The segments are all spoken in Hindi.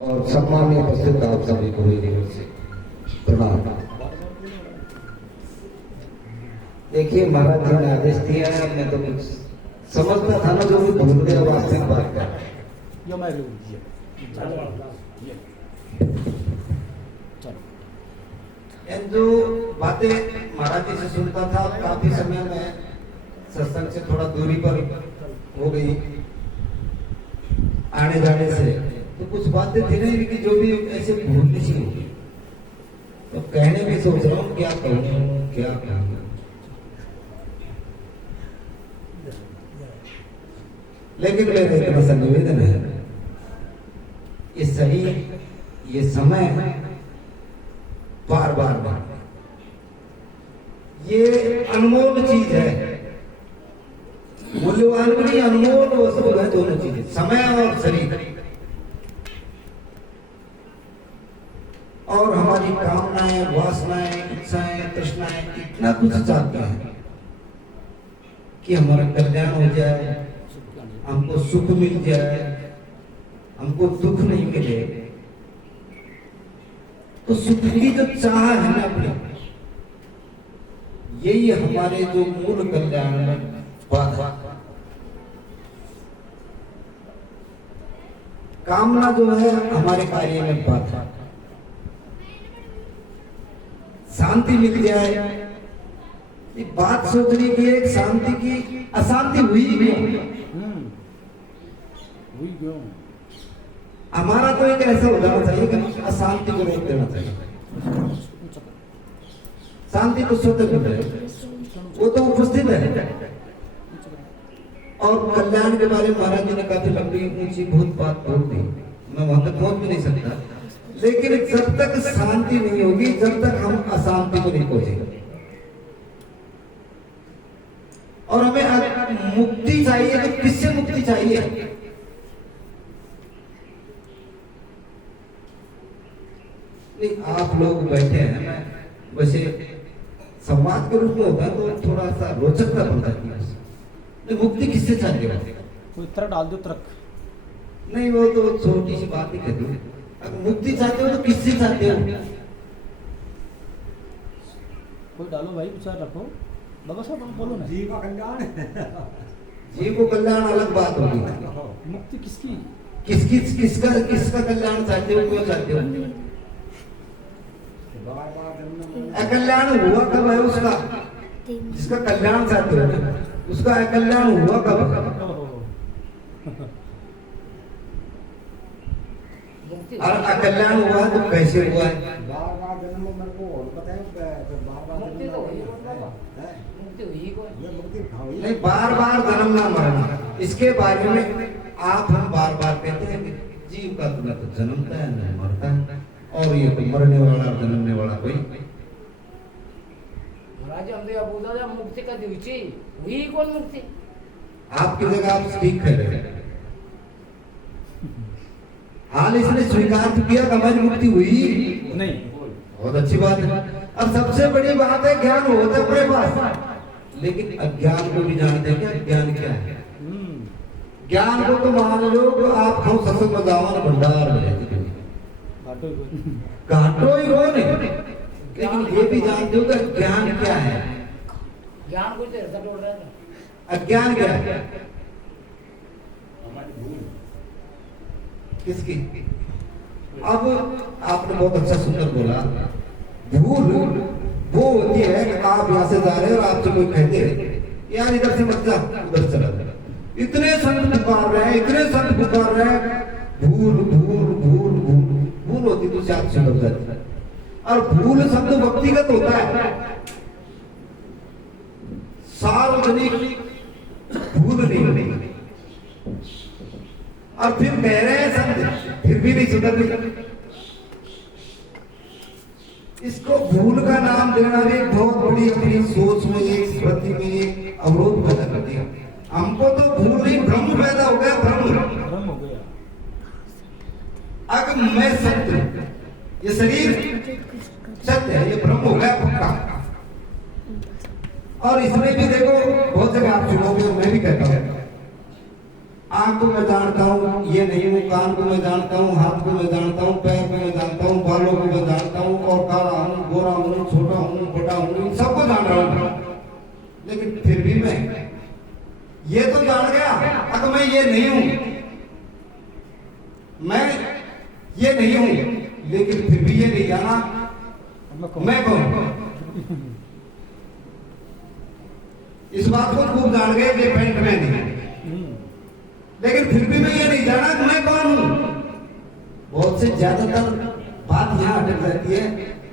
और सम्मानीय उपस्थित आप सभी को मेरी ओर से प्रणाम। देखिए, महाराज जी ने आदेश दिया है, मैं तो कुछ समझता था ना, जो भी भूल गया वास्तविक बात का। जो बातें महाराज जी से सुनता था, काफी समय में सत्संग से थोड़ा दूरी पर हो गई आने जाने से, तो कुछ बातें थी नहीं कि जो भी ऐसे भूलनी सी होगी, तो कहने की सोच रहा हूँ क्या कहूँ क्या कहूँ। लेकिन मेरा इतना सा निवेदन है, ये सही, ये समय बार बार बार ये अनमोल चीज है, मूल्यवान भी नहीं, अनमोल वस्तु है दोनों चीजें, समय और शरीर। और हमारी कामनाएं, वासनाएं, इच्छाएं, तृष्णाएं इतना कुछ चाहते हैं कि हमारा कल्याण हो जाए, हमको सुख मिल जाए, हमको दुख नहीं मिले। तो सुख की जो चाह है ना अपनी, यही हमारे जो मूल कल्याण में बाधा। कामना जो है हमारे कार्य में बाधा। शांति मिल जाए, ये बात सोचने की एक शांति की अशांति हुई क्यों? हमारा तो एक ऐसा हो जाना चाहिए कि अशांति को रोक देना चाहिए। शांति तो स्वतः मिल रहे, वो तो उपस्थित है। और कल्याण के बारे में महाराज जी ने काफी लंबी ऊंची बहुत बात बोल दी, मैं वहां तक पहुंच भी नहीं सकता। लेकिन जब तक शांति नहीं होगी, जब तक हम अशांति को नहीं पहुंचेंगे। और हमें मुक्ति चाहिए, तो किससे मुक्ति चाहिए? नहीं, आप लोग बैठे हैं, वैसे संवाद के रूप में होता है तो थोड़ा सा रोचकता बनता है। मुक्ति किससे चाहते हो? कोई तरह डाल दो ट्रक। नहीं, वो तो छोटी सी बात ही कहती है। अगर मुक्ति चाहते हो तो किससे चाहते हो? कोई डालो भाई, विचार रखो। बाबा साहब हम बोलो ना। जीव का कल्याण। जीव को कल्याण अलग बात होगी। मुक्ति किसकी? किसका कल्याण चाहते हो? क्यों चाहते हो? अकल्याण हुआ कब है उसका? जिसका कल्याण चाहते हो उसका अकल्याण हुआ कब? और अकल्याण हुआ तो कैसे हुआ है? बार जन्म मेरे को पता है, बार मुक्ति तो हुई कोई नहीं, बार जन्म ना मरना, इसके बारे में आप हम बार कहते हैं कि जीव का तो न तो जन्मता है न मरता है, और ये तो मरने वाला जन्मने वाला कोई। महाराज हम तो बोलता था मुक्ति का दिवची हुई कौन मुक्ति? आपकी जगह आप ठीक कह रहे हैं। हाल इसने स्वीकार किया कि हमारी मुक्ति हुई नहीं, बहुत अच्छी बात है। अब सबसे बड़ी बात है ज्ञान होता है अपने पास, लेकिन अज्ञान को भी जानते हैं क्या? ज्ञान क्या है? ज्ञान को तो मान लो कि आप हम सत्संग में दावन भंडार में घाटो ही हो नहीं, लेकिन ये भी जानते हो कि ज्ञान क्या है? ज्ञान को तो ऐसा तोड़ रहा है। अज्ञान क्या है? किसकी? अब आपने बहुत अच्छा सुंदर बोला, भूल वो होती है कि आप यहाँ से जा रहे हैं और आपसे कोई कहते हैं यार इधर से मत जा, उधर चला जा। इतने संत पुकार रहे हैं, इतने संत पुकार रहे हैं, भूल भूल भूल भूल भूल होती तो शायद से लग जाती है। और भूल शब्द व्यक्तिगत होता है, सार्वजनिक भूल नहीं होती। और फिर कह रहे हैं संत, फिर भी नहीं सुधर रही। इसको भूल का नाम देना भी बहुत बड़ी अपनी सोच में, एक स्मृति में एक अवरोध पैदा कर दिया। हमको तो भूल नहीं, भ्रम पैदा हो गया, भ्रम हो गया। अगर मैं सत्य, ये शरीर सत्य है, ये भ्रम हो गया पक्का। और इसमें भी देखो बहुत जगह आप सुनोगे, मैं भी कहता हूँ आंख को मैं जानता हूँ, ये नहीं हूँ, कान को मैं जानता हूँ, हाथ को मैं जानता हूँ, पैर को मैं जानता हूँ, बालों को मैं जानता हूँ, और काला हूँ, गोरा हूँ, छोटा हूँ, बड़ा हूँ, इन सबको जान रहा हूँ। लेकिन फिर भी मैं ये तो जान गया अगर मैं ये नहीं हूँ, मैं ये नहीं हूँ, लेकिन फिर भी ये नहीं जाना मैं कौन हूँ। इस बात को खूब जान गए कि पेंट में नहीं, लेकिन फिर भी मैं ये नहीं जाना कि मैं कौन हूं। बहुत से ज्यादातर बात यहाँ अटक जाती है,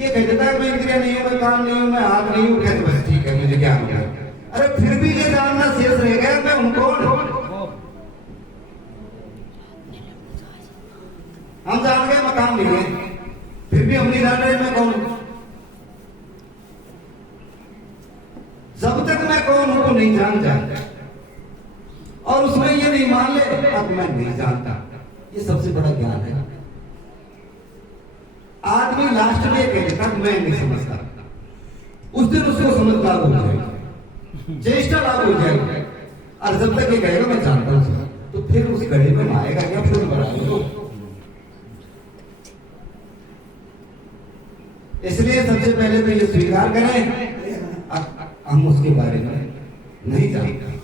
ये कह देता है मैं इंद्रिया नहीं हूं, मैं कान नहीं हूं, मैं हाथ नहीं हूं, कहते बस ठीक है मुझे ज्ञान हो गया। अरे फिर भी ये जानना शेष रह गया मैं हूं कौन। हम जान गए मकान नहीं है, फिर भी हम नहीं जान रहे मैं कौन हूं। जब तक मैं कौन हूं को नहीं जानता और उसमें ये नहीं मान ले अब मैं नहीं जानता, ये सबसे बड़ा ज्ञान है। आदमी लास्ट में कह देता मैं नहीं समझता, उस दिन उसको समझ लागू हो जाएगी, चेष्टा लागू हो जाएगी। और जब तक ये कहेगा मैं जानता हूं, तो फिर उस घड़ी में आएगा क्या, फिर बढ़ाएगा। इसलिए सबसे पहले तो ये स्वीकार करें हम उसके बारे में नहीं जानते,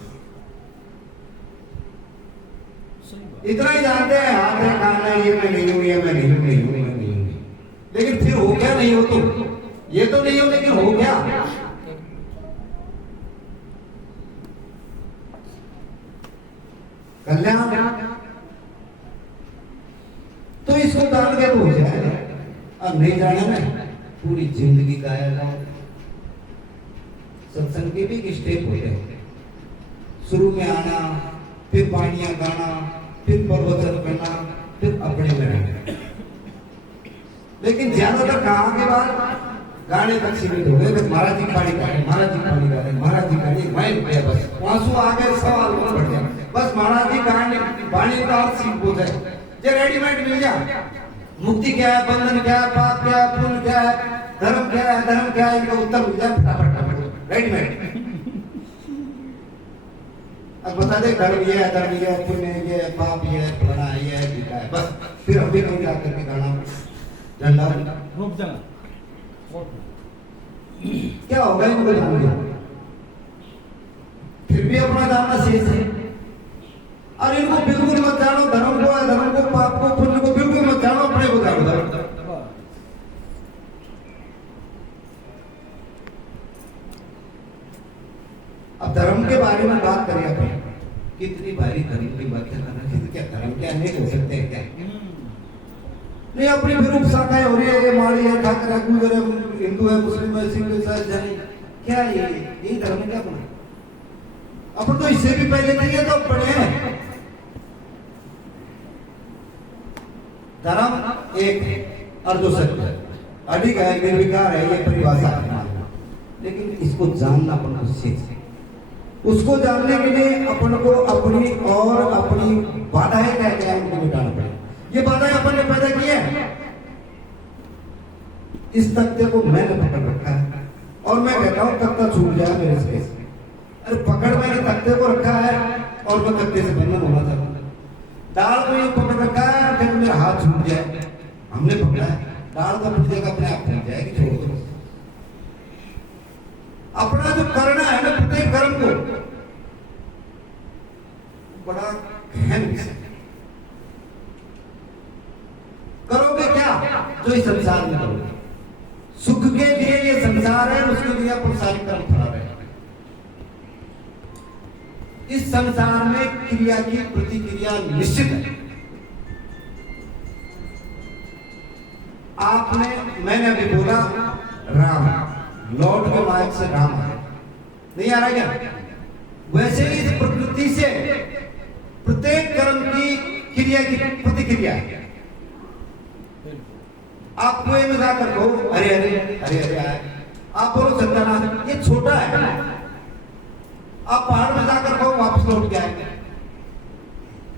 इतना ही जानते हैं हाथ है कान है, ये मैं नहीं हूं, ये मैं नहीं हूं, नहीं हूं, मैं नहीं हूं। लेकिन फिर हो क्या नहीं हो, तो ये तो नहीं हो लेकिन हो क्या। कल्याण तो इसको जान के तो हो जाए, अब नहीं जाने में पूरी जिंदगी गाया। सत्संग के भी एक स्टेप होते हैं, शुरू में आना, फिर पानियां गाना, फिर प्रवचन करना, फिर अपने में रहना। लेकिन ज्यादातर कहाँ के बाद गाने तक सीमित हो गए, महाराज जी पानी गा रहे, महाराज जी पानी गा रहे, महाराज जी गाने मैं गया, बस आंसू आ गए, सवाल बढ़ गया, बस महाराज जी गाने पानी का सीख हो जाए, ये रेडीमेड मिल गया। मुक्ति क्या है, बंधन क्या है, पाप क्या है, पुण्य क्या है, धर्म क्या है, धर्म क्या है, इनका उत्तर मिल जाए फटाफट रेडीमेड। अब बता दे धर्म ये है, धर्म ये है, पुण्य ये है, पाप ये है, फलाना ये है, ठीक है, बस फिर हम भी कहीं जाकर के गाना झंडा रुक जाना क्या होगा इनको जान लिया, फिर भी अपना जानना शेष है। और इनको बिल्कुल मत जानो धर्म को, धर्म को, पाप को, पुण्य को बिल्कुल मत जानो, अपने को जानो। अब धर्म के बारे में बात करें अपन, कितनी भारी धर्म की बात करना, क्या धर्म क्या नहीं हो सकते हैं क्या नहीं, अपनी फिर उपशाखाएं हो रही है, ये माड़ी है, ठाकर है, गुजर है, हिंदू है, मुस्लिम है, सिख है, ईसाई है, क्या ये धर्म क्या बना। अपन तो इससे भी पहले नहीं है तो पढ़े हैं। धर्म एक है और जो सत्य है, अधिक है, निर्विकार है, ये परिभाषा है, लेकिन इसको जानना अपन को शेष है। उसको जानने के लिए अपन को अपनी और अपनी बाधाएं क्या क्या उनको मिटाना पड़ेगा। ये बाधाएं अपन ने पैदा की है, इस तथ्य को मैंने पकड़ रखा है और मैं कहता हूं तख्ता छूट जाए मेरे से। अरे पकड़ मैंने तख्ते को रखा है और मैं तख्ते से बंधन होना चाहता हूं। डाल को ये पकड़ रखा है, फिर मेरा हाथ छूट जाए, हमने पकड़ा है, डाल का अपनी जगह अपने आप छूट जाएगी, छोड़ दो। अपना जो करना है ना प्रत्येक कर्म को, बड़ा गहन विषय। करोगे क्या जो इस संसार में करोगे, सुख के लिए ये संसार है, उसके लिए अपन सारी कर्म खड़ा रहे। इस संसार में क्रिया की प्रतिक्रिया निश्चित है। आपने मैंने अभी बोला राम, लौट के माइक से राम है, नहीं आ रहा क्या? वैसे ही इस प्रकृति से प्रत्येक कर्म की क्रिया की प्रतिक्रिया है। आप कुएं में जाकर कहो अरे अरे अरे अरे आए, आप बोलो सत्यानाश ये छोटा है। आप पहाड़ में जाकर कहो वापस लौट के आएंगे।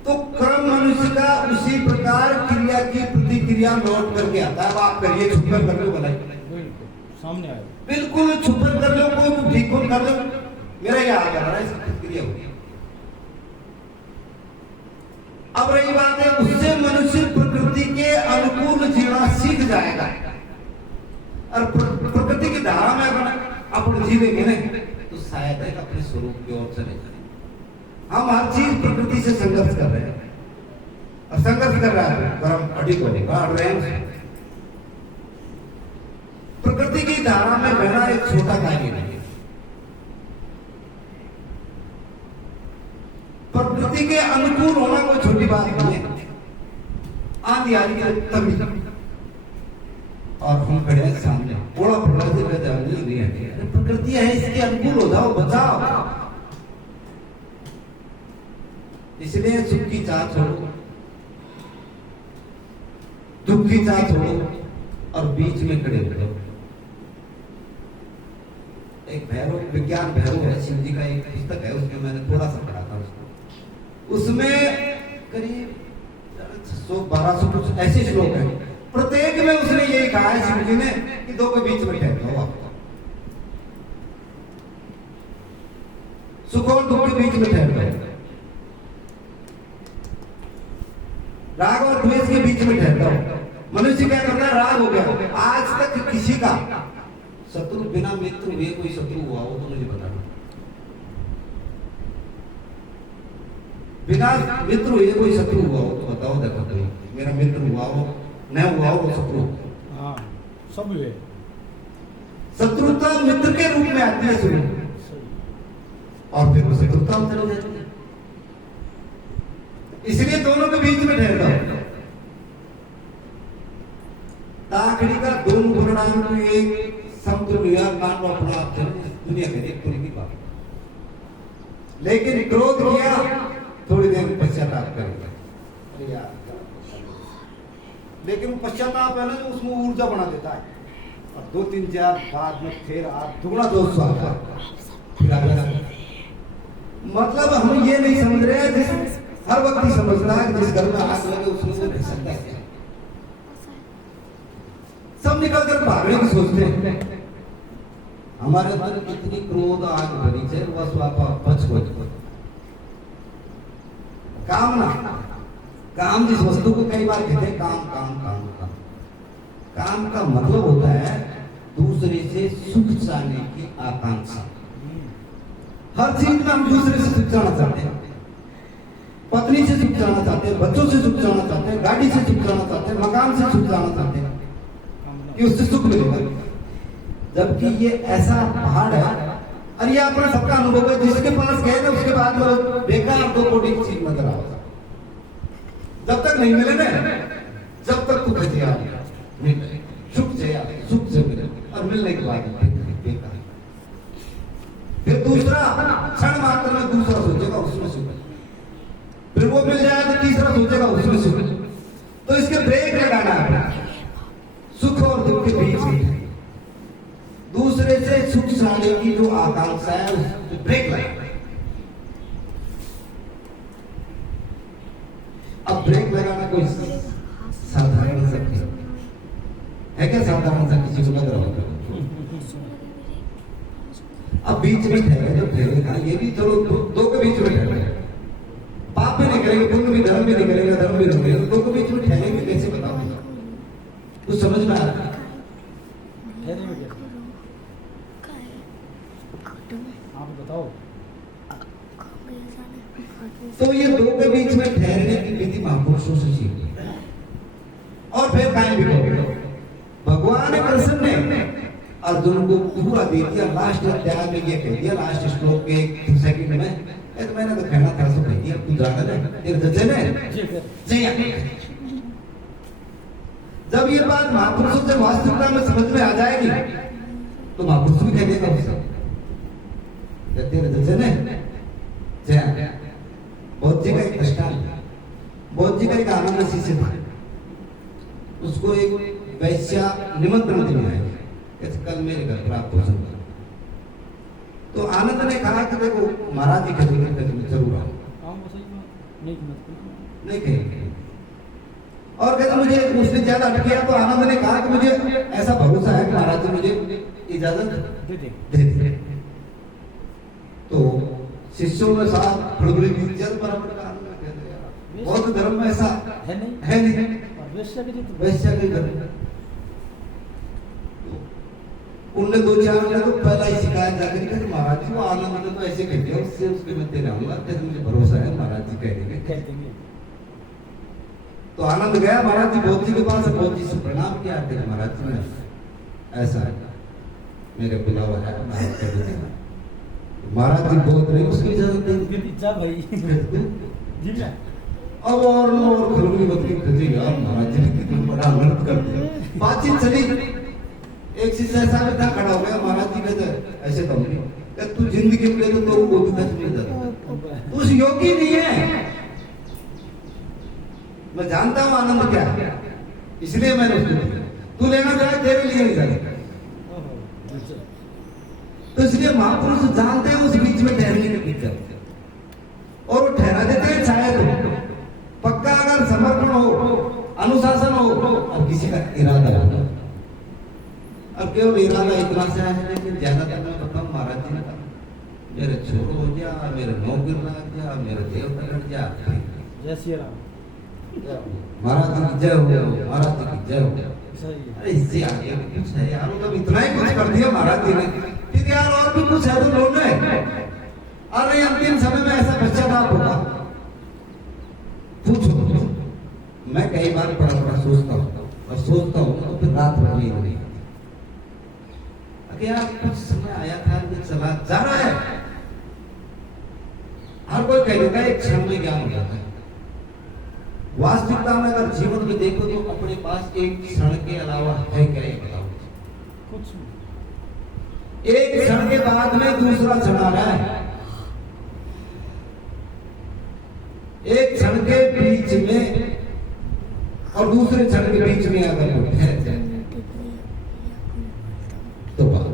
तो कर्म मनुष्य का उसी प्रकार क्रिया की प्रतिक्रिया लौट करके आता है। अब आप करिए, छुप कर लो, भलाई सामने आए, बिल्कुल छुप कर लो, कोई ठीक कर लो, मेरा ये हाल कर रहा है, इसकी प्रतिक्रिया होगी। अब रही बात है, उससे मनुष्य प्रकृति के अनुकूल जीना सीख जाएगा। और प्रकृति की धारा में अगर अपन जीवेंगे ना तो शायद है अपने स्वरूप की ओर चले जाए। हम हर चीज प्रकृति से संघर्ष कर रहे हैं, और संघर्ष कर रहा है कर्म अडिग बढ़ रहे हैं। प्रकृति की धारा में बहना एक छोटा कार्य नहीं है। प्रकृति के अनुकूल होना कोई छोटी बात नहीं है। आंधी आ रही है तभी और हम खड़े हैं सामने, थोड़ा प्रकृति में जाने नहीं है, प्रकृति है इसके अनुकूल हो जाओ, बचाओ। इसलिए सुख की चाह छोड़ो, दुख की चाह छोड़ो और बीच में खड़े हो जाओ। एक भैरव, विज्ञान भैरव है, शिव जी का एक पुस्तक है, उसमें मैंने थोड़ा सा पढ़ा था उसको। उसमें करीब 600-1200 कुछ ऐसे श्लोक हैं, प्रत्येक में उसने ये कहा है शिव जी ने कि दो के बीच में ठहर जाओ आप, सुख और दुख के बीच में ठहर जाओ, राग और द्वेष के बीच में ठहर जाओ। मनुष्य क्या करता है, राग हो गया, आज तक किसी का शत्रु बिना मित्र हुए कोई शत्रु हुआ हो तो मुझे बताना, बिना मित्र हुए कोई शत्रु हुआ हो तो बताओ। देखो कोई मेरा मित्र हुआ हो, न हुआ हो, शत्रु। हाँ सब हुए। शत्रुता मित्र के रूप में आती है शुरू, और फिर वो शत्रुता में चली जाती है। इसलिए दोनों के बीच में ठहर जाओ। ताकड़ी का दोनों परिणाम को एक समतुल्य मान लो अपना दुनिया के एक पूरी की बात। लेकिन क्रोध किया, थोड़ी देर पश्चाताप करेगा, अरे यार, लेकिन पश्चाताप है ना जो उसमें ऊर्जा बना देता है, और 2-3 बाद में फिर आप दुगना दोष आता है। फिर मतलब हम ये नहीं समझ रहे हैं, जिस हर व्यक्ति समझ रहा है कि जिस घर में आग लगे उसमें वो रह सकता है। सब निकल कर भागने की सोचते हैं। हमारे अंदर कितनी क्रोध आग भरी है, बस बच कामना, काम जिस वस्तु को कई बार कहते हैं काम काम काम काम, काम का मतलब होता है दूसरे से सुख चाहने की आकांक्षा। हर चीज में हम दूसरे से सुख चाहना चाहते हैं, पत्नी से सुख चाहना चाहते हैं, बच्चों से सुख चाहना चाहते हैं, गाड़ी से सुख चाहना चाहते हैं, मकान से सुख चाहना चाहते हैं कि उससे सुख मिलेगा। जबकि ये ऐसा पहाड़ है, और ये अपना सबका अनुभव है, जिसके पास गए ना उसके बाद में बेकार 2 कोटी की चीज नजर आओ। जब तक नहीं मिले ना, जब तक तू बचिया सुख से मिले, और मिलने के बाद बेकार। फिर दूसरा क्षण मात्र में दूसरा सोचेगा उसमें सुख, फिर वो मिल जाए तो तीसरा सोचेगा उसमें सुख। तो इसके ब्रेक लगाना है, सुख और दुख के बीच में दूसरे से सुख चाहने की जो आकांक्षा है उसको ब्रेक लगाना। अब ब्रेक लगाना कोई साधारण सा है क्या? साधारण सा किसी को लग रहा होगा। अब बीच में ठहरे तो ठहरेगा, ये भी चलो दो के बीच में ठहरे, पाप भी नहीं करेंगे, पुण्य भी, धर्म भी नहीं करेंगे, धर्म भी नहीं करेंगे, दो के बीच में ठहरेंगे कैसे बताओ? कुछ समझ में आ रहा है? आप बताओ। तो ये दो के बीच में ठहरने की विधि महापुरुषों से सीखी, और फिर कायम भी करो। भगवान कृष्ण ने अर्जुन को पूरा दे दिया। लास्ट अध्याय में ये कह दिया, लास्ट श्लोक के 1 सेकंड में, तो मैंने तो कहना था सो कह दिया, तू जाना है तेरे जजे ने। जब ये बात महापुरुषों से वास्तविकता में समझ में आ जाएगी तो महापुरुष भी कह देगा उसे, तेरे जजे ने जय। बौद्ध जी का एक दृष्टांत, बौद्ध जी का एक आनंद शिष्य था, उसको एक वैश्या निमंत्रण देने आए, कल मेरे घर पर आप भोजन करो। तो आनंद ने कहा कि देखो महाराज जी के जरूर आओ, नहीं कहेंगे। और कहते मुझे उसने ज्यादा अटकिया, तो आनंद ने कहा कि मुझे ऐसा भरोसा है कि महाराज जी मुझे इजाजत दे दे। तो शिष्यों में साथ फड़फड़ी जल बराबर का आनंद कहते हैं, बौद्ध धर्म में ऐसा है नहीं, है नहीं। और वैश्य भी नहीं। वैश्य के घर उनने 2-4 ने तो पहला ही शिकायत जाकर कि महाराज जी वो आनंद ने तो ऐसे कह दिया, उससे उसके मैं तेरे आऊंगा, तेरे मुझे भरोसा है महाराज जी कह देंगे। कह देंगे। तो आनंद गया महाराज जी बौद्ध जी के पास, बौद्ध जी से प्रणाम किया कि महाराज जी ने ऐसा मेरे बुलावा है, मैं कह दूंगा। महाराज जी बौद्ध नहीं उसकी इजाजत देंगे। इच्छा भाई जी मैं अब और खलबली बदली खजी यार महाराज जी ने कितना बड़ा आनंद कर दिया। बातचीत चली, एक शिष्य ऐसा भी था खड़ा हो गया, महाराज जी कहते ऐसे तो नहीं, तू जिंदगी में ले तो वो भी कच नहीं जाता, तू उस योगी नहीं है। मैं जानता हूं आनंद क्या है, इसलिए मैंने उसको दिया, तू लेना चाहे तेरे लिए नहीं जाएगा। तो इसलिए महापुरुष जानते हैं उस बीच में ठहरने की दिक्कत, और वो ठहरा देते हैं शायद पक्का अगर समर्पण हो, अनुशासन हो और किसी का इरादा हो। अब केवल इरादा इतना सा है, लेकिन ज्यादातर मैं बताऊं महाराज जी ने कहा मेरे छोरो हो जा, मेरे नौकर लग जा, मेरे देवता लग जा, जय श्री राम। महाराज जी की जय हो, महाराज जी की जय हो। सही है। अरे इससे आगे भी कुछ है यार, मतलब इतना ही कुछ कर दिया महाराज जी ने, फिर यार और भी कुछ है तो लो ले। अरे अंतिम समय में ऐसा पश्चाताप होगा, पूछो। मैं कई बार बड़ा सोचता हूँ और सोचता हूँ तो फिर रात भर नहीं होगी। यार कुछ समय आया था, चला जा रहा है। हर कोई कह देता है एक क्षण में ज्ञान हो जाता है। वास्तविकता में अगर जीवन में देखो तो अपने पास एक क्षण के अलावा है क्या, ये बताओ। कुछ एक क्षण के बाद में दूसरा क्षण आ रहा है, एक क्षण के बीच में और दूसरे क्षण के बीच में अगर वो ठहर जाए तो बात।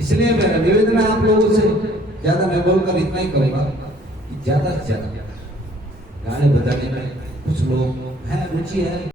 इसलिए मेरा निवेदन है आप लोगों से, ज्यादा मैं बोलकर इतना ही करूंगा कि ज्यादा से ज्यादा गाने बजाने में कुछ लोग हैं, रुचि है।